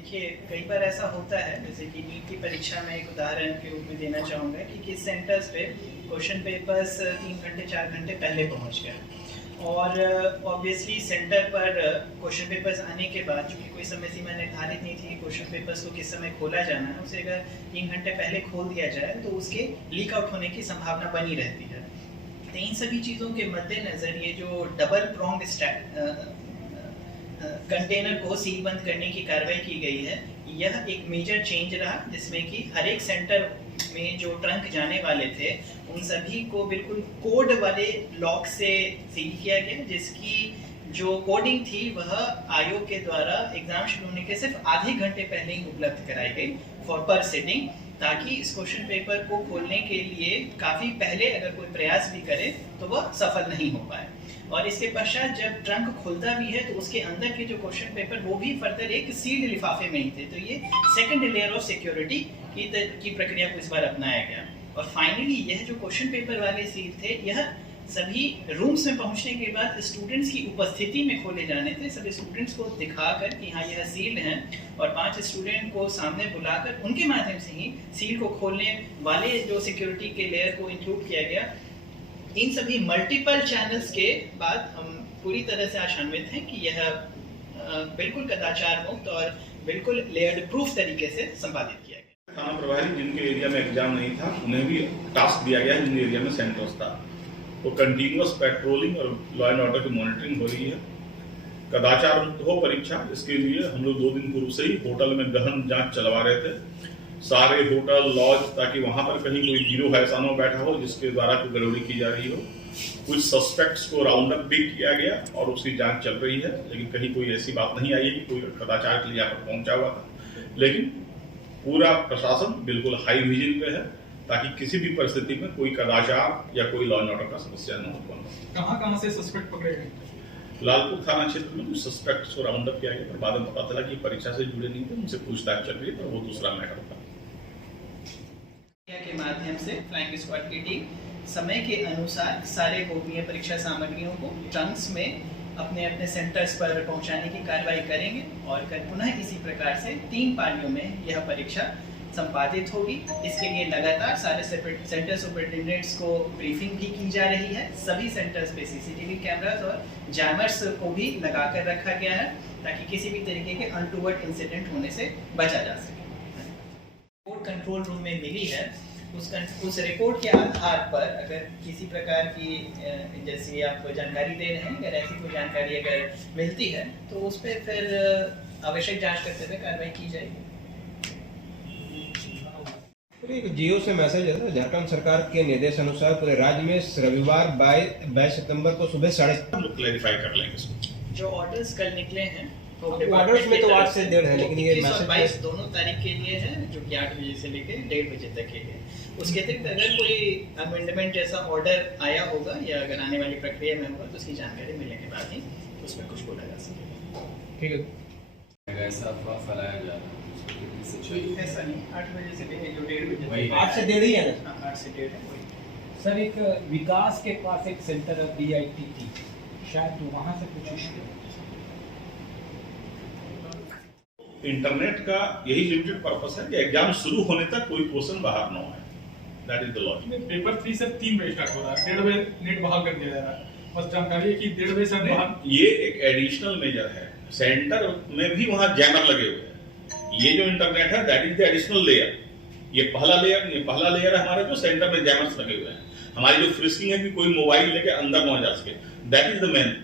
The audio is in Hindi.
देखिए, कई बार ऐसा होता है, जैसे कि नीट की परीक्षा में एक उदाहरण के रूप में देना चाहूँगा कि किस सेंटर्स पे क्वेश्चन पेपर्स 3 घंटे 4 घंटे पहले पहुँच गए और ऑब्वियसली सेंटर पर क्वेश्चन पेपर्स आने के बाद, चूँकि कोई समय सीमा निर्धारित नहीं थी क्वेश्चन पेपर्स को किस समय खोला जाना है, उसे अगर 3 घंटे पहले खोल दिया जाए तो उसके लीक आउट होने की संभावना बनी रहती है। तो इन सभी चीज़ों के मद्देनज़र ये जो डबल प्रोंग्ड कंटेनर को सील बंद करने की कार्रवाई की गई है, यह एक मेजर चेंज रहा, जिसमें कि हर एक सेंटर में जो ट्रंक जाने वाले थे उन सभी को बिल्कुल कोड वाले लॉक से सील किया गया, जिसकी जो कोडिंग थी वह आयोग के द्वारा एग्जाम शुरू होने के सिर्फ आधे घंटे पहले ही उपलब्ध कराई गई फॉर पर सिटिंग, ताकि इस क्वेश्चन पेपर को खोलने के लिए काफ़ी पहले अगर कोई प्रयास भी करे तो वह सफल नहीं हो पाए। और इसके पश्चात जब ट्रंक खुलता भी है तो उसके अंदर के जो क्वेश्चन पेपर वो भी फर्दर एक सील्ड लिफाफे में ही थे। तो ये सेकंड लेयर ऑफ सिक्योरिटी की प्रक्रिया को इस बार अपनाया गया। और फाइनली यह जो क्वेश्चन पेपर वाले सील थे, यह सभी रूम्स में पहुंचने के बाद स्टूडेंट्स की उपस्थिति में खोले जाने थे। सभी स्टूडेंट्स को दिखाकर कि हाँ यह सील्ड हैं, और 5 स्टूडेंट को सामने बुलाकर उनके माध्यम से ही सील को खोलने वाले जो सिक्योरिटी के लेयर को इंक्लूड किया गया। इन सभी मल्टीपल चैनल्स के बाद हम पूरी तरह से आशान्वित हैं कि यह बिल्कुल कदाचार मुक्त और बिल्कुल लेयर्ड प्रूफ तरीके से संपादित किया गया। थाना प्रभारी जिनके एरिया में एग्जाम नहीं था उन्हें भी टास्क दिया गया जिन एरिया में सेंटर्स था, तो कंटिन्यूअस पेट्रोलिंग और लॉ एंड ऑर्डर की मॉनिटरिंग हो रही है। कदाचार मुक्त हो परीक्षा, इसके लिए हम लोग 2 दिन पूर्व से ही होटल में गहन जांच चलवा रहे थे। सारे होटल लॉज, ताकि वहां पर कहीं कोई गिरोह ऐसा न बैठा हो जिसके द्वारा कोई गड़बड़ी की जा रही हो। कुछ सस्पेक्ट्स को राउंड अप भी किया गया और उसकी जांच चल रही है, लेकिन कहीं कोई ऐसी बात नहीं आई है कि कोई कदाचार के लिए यहाँ पर पहुंचा हुआ था। लेकिन पूरा प्रशासन बिल्कुल हाई विजिल पे है, ताकि किसी भी परिस्थिति में कोई कदाचार या कोई लॉ एंड ऑर्डर का समस्या न उत्पन्न हो। कहाँ से सस्पेक्ट पकड़े गए? लालपुर थाना क्षेत्र में कुछ सस्पेक्ट्स को राउंड अप किया गया, पर बाद में पता चला कि परीक्षा से जुड़े नहीं थे, उनसे पूछताछ चल रही है, पर वो दूसरा मैटर था। के माध्यम से फ्लाइंग स्क्वाड की टीम समय के अनुसार सारे गोपनीय परीक्षा सामग्रियों को ट्रंक्स में अपने अपने सेंटर्स पर पहुंचाने की कार्रवाई करेंगे और कल पुनः इसी प्रकार से 3 पालियों में यह परीक्षा संपादित होगी। इसके लिए लगातार सारे सेंटर सुपरिटेंडेंट्स को ब्रीफिंग भी की जा रही है। सभी सेंटर्स पे सीसीटीवी कैमरास और जैमर्स को भी लगाकर रखा गया है, ताकि किसी भी तरीके के अनटूवर्ड इंसिडेंट होने से बचा जा सके। रिपोर्ट कंट्रोल रूम में मिली है, उस रिपोर्ट के आधार पर अगर किसी प्रकार की जैसी आप जानकारी दे रहे हैं, अगर ऐसी कोई जानकारी अगर मिलती है तो उस पर फिर आवश्यक जांच करते हुए कार्रवाई की जाएगी। एक जियो से मैसेज है, झारखंड सरकार के निर्देश अनुसार पूरे राज्य में रविवार 22 सितंबर को सुबह 7:30 क्लैरिफाई कर लेंगे इसको। जो ऑर्डर्स कल निकले हैं ऑर्डर्स में तो 8 से 1:30 है, लेकिन ये मैसेज 22 दोनों तारीख के लिए है, जो कि 8 बजे से लेकर 1:30 बजे तक के लिए। उसके अतिरिक्त अगर कोई अमेंडमेंट जैसा ऑर्डर आया होगा या अगर आने वाली प्रक्रिया में होगा तो उसकी जानकारी मिलने के बाद ही उसमें कुछ बोला जा सकेगा। ठीक है। ऐसा अफवाह फैलाया जा रहा है, ऐसा नहीं, 8 बजे से लेकर जो 1:30 बजे वही 8 से 1:30 ही है ना? 8 से 1:30 है वही। सर, एक विकास के पास एक सेंटर है DITT, शायद वहाँ से कुछ इशू है। इंटरनेट का यही लिमिटेड पर्पस है कि एग्जाम शुरू होने तक कोई क्वेश्चन बाहर न आए। That is the logic. Paper 3 से 3 बजे स्टार्ट हो रहा है, 1:30 बजे नेट बहाल कर दिया जा रहा है। बस जानकारी है कि 1:30 बजे से बहाल। ये एक एडिशनल मेजर है। सेंटर में भी वहां जैमर लगे हुए हैं। ये जो इंटरनेट है that is the additional layer. ये पहला लेयर है हमारा, जो सेंटर में जैमर्स लगे हुए हैं। हमारी जो फ्रिस्किंग है कि कोई मोबाइल लेके अंदर न जा सके, दैट इज द मेन